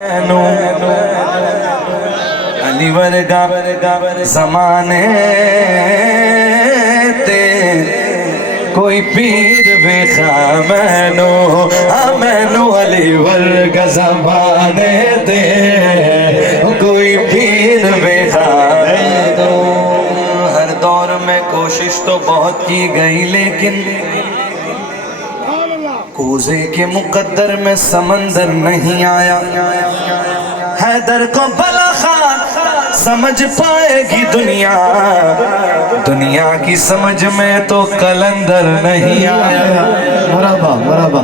علی ورگا زمانے تے کوئی پیر ویکھا مینو علی ورگا زمانے تے کوئی پیر ویکھا ہر دور میں کوشش تو بہت کی گئی لیکن کوزے کے مقدر میں سمندر نہیں آیا حیدر کو بلا خان سمجھ پائے گی دنیا کی سمجھ میں تو کلندر نہیں آیا مرحبا مرحبا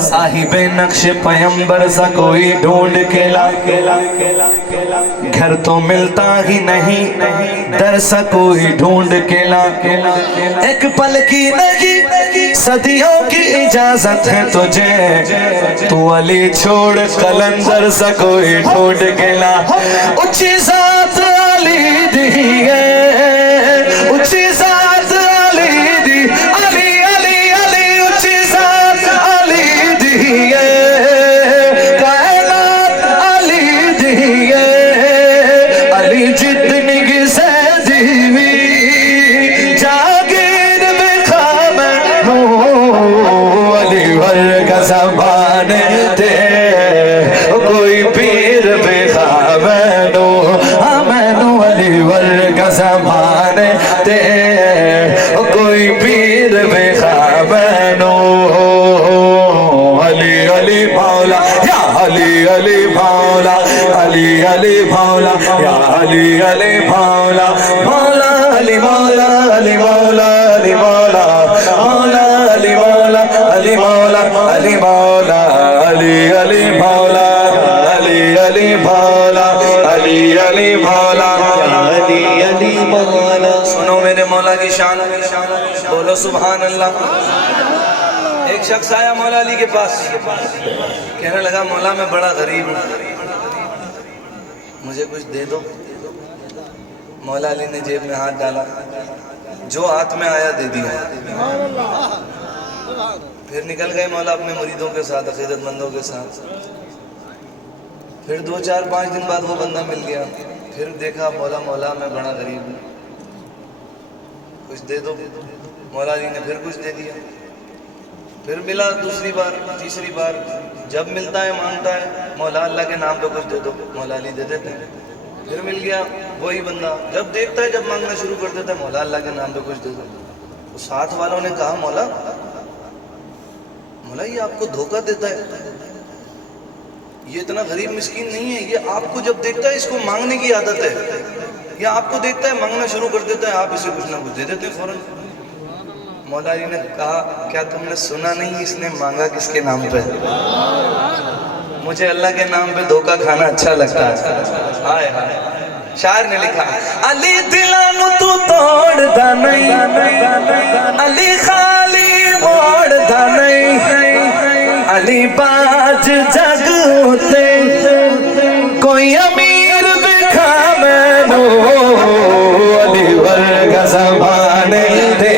صاحب نقش پیمبر سا کوئی ڈھونڈ کے لا گھر تو ملتا ہی نہیں در سا کوئی ڈھونڈ کے لا ایک پل کی نہیں صدیوں کی اجازت ہے تجھے تو علی چھوڑ کلندر سا کوئی ڈھونڈ کے لا اچھی ذات علی دی ہے اچھی ذات علی دی علی علی علی اچھی ذات علی دی ہے کائنات علی دی ہے علی جتنی کسے دیوی جاگیر بکھا میں علی ورگا زمانے تے کوئی پیر بکھا مینو علی ورگا زمانے تے کوئی پیر بکھا مینو علی علی مولا یا علی علی مولا علی علی مولا یا علی علی مولا مولا علی مولا علی مولا علی مولا مولا علی مولا علی مولا علی مولا علی علی مولا علی علی مولا علی علی مولا علی علی مولا سنو میرے مولا کی شان بولو سبحان اللہ ایک شخص آیا مولا علی کے پاس کہنے لگا مولا میں بڑا غریب ہوں مجھے کچھ دے دو مولا علی نے جیب میں ہاتھ ڈالا جو ہاتھ میں آیا دے دیا پھر نکل گئے مولا اپنے مریدوں کے ساتھ عقیدت مندوں کے ساتھ پھر 2 4 5 دن بعد وہ بندہ مل گیا پھر دیکھا مولا میں بڑا غریب ہوں کچھ دے دو مولا علی نے پھر کچھ دے دیا پھر ملا دوسری بار تیسری بار جب ملتا ہے مانگتا ہے مولا اللہ کے نام پہ کچھ دے دو مولا علی دے دیتے ہیں پھر مل گیا وہی بندہ جب دیکھتا ہے جب مانگنا شروع کر دیتا ہے مولا اللہ کے نام پہ کچھ دے دو تو ساتھ والوں نے کہا مولا یہ آپ کو دھوکہ دیتا ہے یہ اتنا غریب مسکین نہیں ہے یہ آپ کو جب دیکھتا ہے اس کو مانگنے کی عادت ہے یہ آپ کو دیکھتا ہے مانگنا شروع کر دیتا ہے آپ اسے کچھ نہ کچھ دے دیتے ہیں فوراً مولا علی نے کہا کیا تم نے سنا نہیں اس نے مانگا کس کے نام پہ مجھے اللہ کے نام پہ دھوکہ کھانا اچھا لگتا ہے ہائے ہائے شاعر نے لکھا علی دلانو تو توڑ دا نہیں علی خالی موڑ دا نہیں علی باج جگ ہوتے کوئی امیر بکھا مینو علی ورگا زمانے تے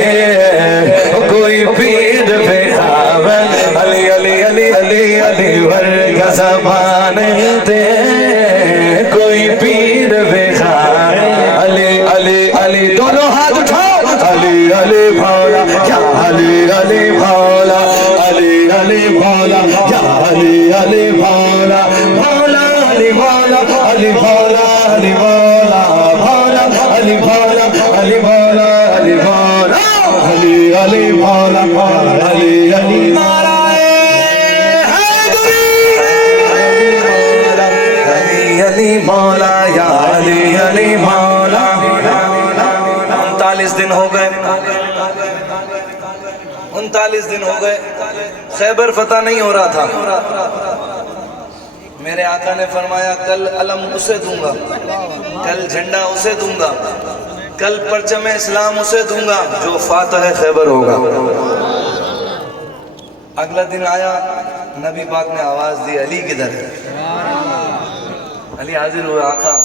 کوئی پیر بکھا مینو علی علی علی علی علی ورگا زمانے تے کوئی پیر بکھا علی علی علی دونوں ہاتھ اٹھاؤ علی علی مولا یا علی علی مولا علی علی مولا یا علی علی مولا مولا علی مولا علی مولا علی مولا مولا علی مولا علی مولا علی مولا علی علی مولا علی علی مولا علی مولا یا علی علی مولا 39 دن ہو گئے 39 دن ہو گئے خیبر فتح نہیں ہو رہا تھا میرے آقا نے فرمایا کل علم اسے دوں گا کل جھنڈا اسے دوں گا کل پرچم اسلام اسے دوں گا جو فاتح خیبر ہوگا اگلا دن آیا نبی پاک نے آواز دی علی کدھر ہے علی حاضر ہوئے آقا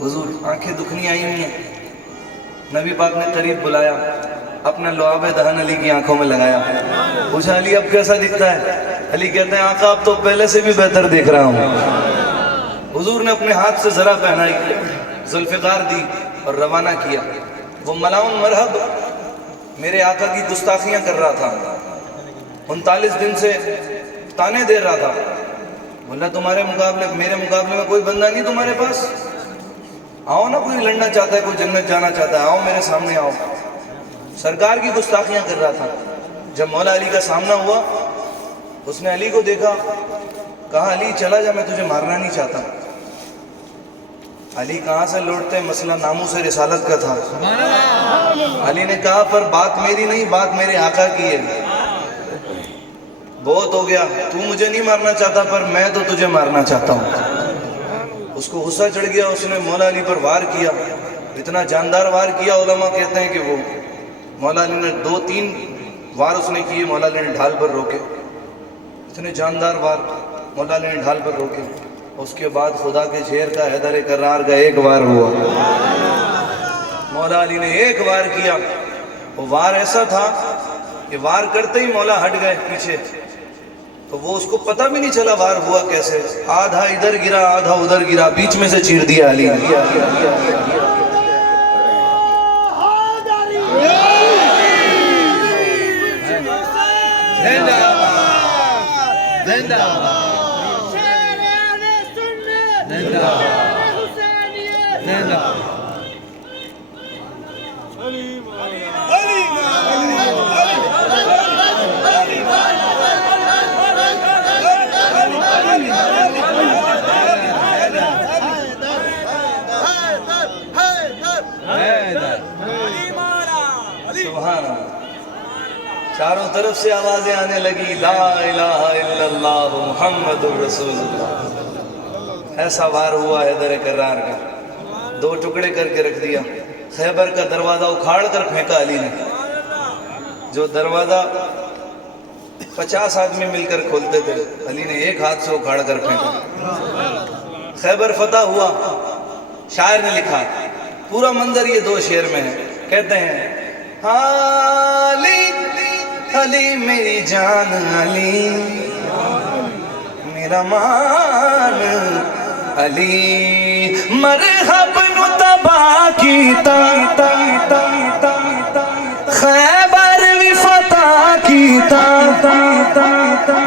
حضور آنکھیں دکھنی آئی ہوئی ہیں نبی پاک نے قریب بلایا اپنا لعاب دہن علی کی آنکھوں میں لگایا پوچھا علی اب کیسا دکھتا ہے علی کہتے ہیں آقا اب تو پہلے سے بھی بہتر دیکھ رہا ہوں. حضور نے اپنے ہاتھ سے ذرا پہنائی, ذوالفقار دی اور روانہ کیا. وہ ملاؤن مرحب میرے آقا کی گستاخیاں کر رہا تھا, 39 دن سے تانے دے رہا تھا. بولا تمہارے مقابلے, میرے مقابلے میں کوئی بندہ نہیں تمہارے پاس؟ آؤ نا, کوئی لڑنا چاہتا ہے, کوئی جنت جانا چاہتا ہے, آؤ میرے سامنے آؤ. سرکار کی گستاخیاں کر رہا تھا. جب مولا علی کا سامنا ہوا, اس نے علی کو دیکھا, کہا علی چلا جا, میں تجھے مارنا نہیں چاہتا. علی کہاں سے لوٹتے, مسئلہ ناموس رسالت کا تھا. علی نے کہا پر بات میری نہیں, بات میرے آقا کی ہے. بہت ہو گیا, تو مجھے نہیں مارنا چاہتا پر میں تو تجھے مارنا چاہتا ہوں. اس کو غصہ چڑھ گیا, اس نے مولا علی پر وار کیا, اتنا جاندار وار کیا, علماء کہتے ہیں کہ وہ مولا علی نے 2-3 وار اس نے کیے, مولا علی نے ڈھال پر روکے. اتنے جاندار وار مولا علی نے ڈھال پر روکے. اس کے بعد خدا کے شیر کا, حیدر کرار کا ایک وار ہوا. مولا علی نے ایک وار کیا, وہ وار ایسا تھا کہ وار کرتے ہی مولا ہٹ گئے پیچھے, تو وہ اس کو پتہ بھی نہیں چلا وار ہوا کیسے. آدھا ادھر گرا, آدھا ادھر گرا, بیچ میں سے چیر دیا علی. سبحان اللہ. چاروں طرف سے آوازیں آنے لگی, لا الہ الا اللہ محمد الرسول اللہ. ایسا وار ہوا حیدر کرار کا, 2 ٹکڑے کر کے رکھ دیا. خیبر کا دروازہ اکھاڑ کر پھینکا علی نے, جو دروازہ 50 آدمی مل کر کھولتے تھے, علی نے ایک ہاتھ سے اکھاڑ کر پھینکا. خیبر فتح ہوا. شاعر نے لکھا, پورا منظر یہ 2 شعر میں ہے. کہتے ہیں علی علی میری جان, علی میرا مان, علی مرحب نو تباہ کیتا, خیبر وی فتح کیتا,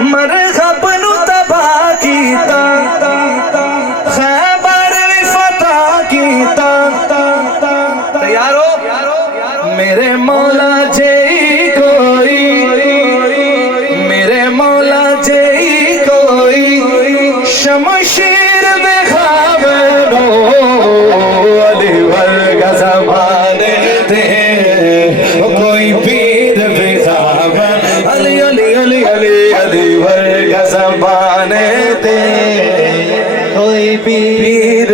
مرحب نو تباہ کیتا, خیبر وی فتح کیتا. تیار ہو, میرے مولا جی کوئی, میرے مولا جی کوئی, شمشیر دکھا بینو, علی ورگا زمانے دے, کوئی پیر دکھا بینو, علی علی علی علی علی ورگا زمانے دے, کوئی پیر